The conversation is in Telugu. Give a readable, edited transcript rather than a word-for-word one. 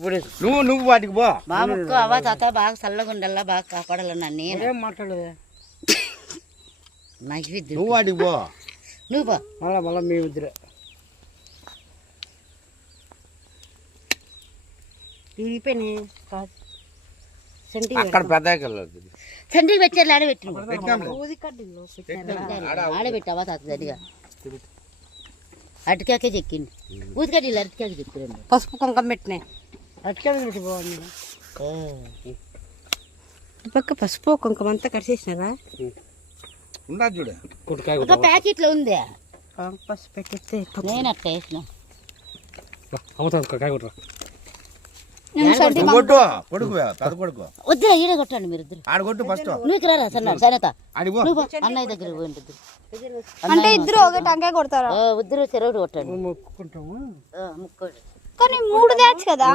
నువ్వు వాటికి పో. మా ముక్కు అవ్వ తాత బాగా చల్లగా ఉండాలా బాగా కాపాడాలన్నా నేను మాట్లాడదు. నాకు ఇది నువ్వు వాటికి పో. నువ్వు పో. మళ్ళా మీ ఇద్దరు ఇరిపోయినాయి అక్కడ పెద్ద చండీకి పెట్టారు ఆడబెట్టిన పెట్టాం. ఆడబెట్టావా తాత సరిగా అరటికాకే చెక్కింది ఊతికడ్డీలు అరటికాకి చెక్కిరండి పసుపు కుంకం పెట్టినాయి. అట్లా పెట్టి బాగుంది. పక్క పసుపు కుంకం అంతా కడిచేసినారా? ఉందా చూడు. ఒక ప్యాకెట్లో ఉంది పసుపు పెట్టిస్తే నేను అట్లా వేసిన కొట్టు కొడుకు పెద్ద కొడుకు వద్దురా ఈడ కొట్టండి మీరు ఇద్దరు ఆడ కొట్టు ఫస్ట్. నువ్వు రారా సన్నాడు సరేత ఆడిపో. నువ్వు పో. అన్నయ్య దగ్గర పోయింది అంటే ఇద్దరు ఒక టంకాయ కొడతారా? ఇద్దరు చెరువుడు కొట్టండి మొక్కుకుంటాము. ముక్కోడు కానీ 3 దాచు కదా.